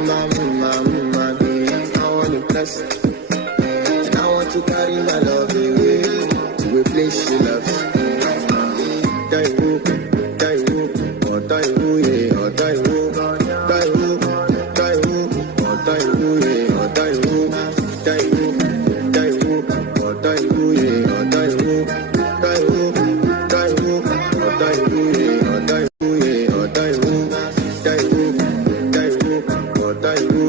I want to bless. And I want to carry my love away to a place she loves. Daiwu, Daiwu, oh Daiwu, yeah, oh Daiwu, Daiwu, Daiwu, oh Daiwu, yeah, oh Daiwu, Daiwu, Daiwu, oh Daiwu, yeah, oh Daiwu, Daiwu, Daiwu, oh Daiwu, yeah, oh Daiwu, yeah, oh Daiwu, Daiwu, Daiwu, oh Daiwu.